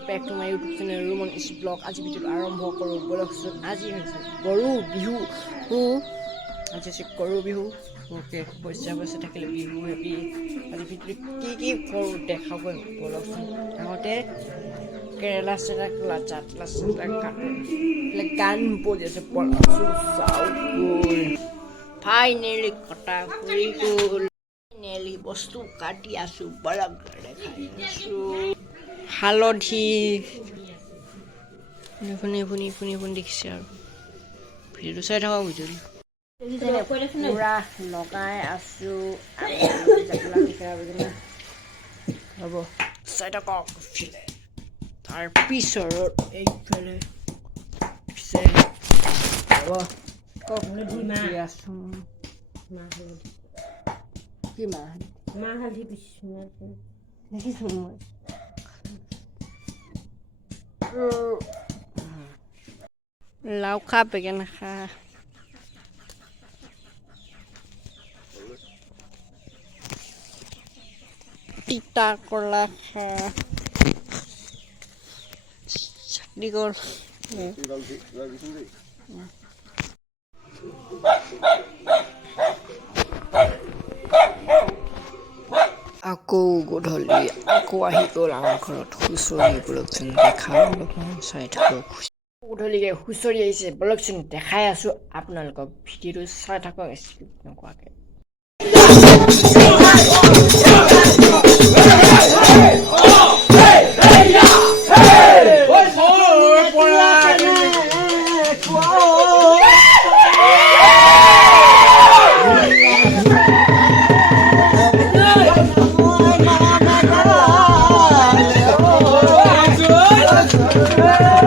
back to my YouTube channel Romon is vlog আজি ভিডিওটো আৰম্ভ কৰোঁ বলকচোন আজি হৈছে গৰু বিহু আজি আছে গৰু বিহু ওকে পইচা থাকিলে বিহু হেপি আজি ভিডিওটো কি কৰোঁ দেখাব বলকচোন আগতে কেৰেলা চেৰা চাটলা গান বলি আছে বলকচোন চাওঁ ফাইনেলি কটা হৈ গ'ল নেলি বস্তু কাটি আছোঁ বলক দেখাই আছোঁ হালধি ফুনি দেখিছে আৰু ভিডিঅ'টো চাই থকা ভিডিঅ'টো পুৰা লগাই আছোঁ হ'ব চাই থাকক তাৰপিছত এইফালে হ'ব আছোঁ কি মাহ হালধি দেখিছোঁ মই লাও খা বেঙেনা খা তিতা কলা খা চাটনি কল আকৌ গধূলি আকৌ আহি গ'ল আমাৰ ঘৰত হুঁচৰি বলকচোন দেখা অলপমান চাই থাকক গধূলিকৈ হুঁচৰি আহিছে বলকচোন দেখাই আছোঁ আপোনালোকক ভিডিঅ'টো চাই থাকক স্কিপ নকৰাকৈ Hey!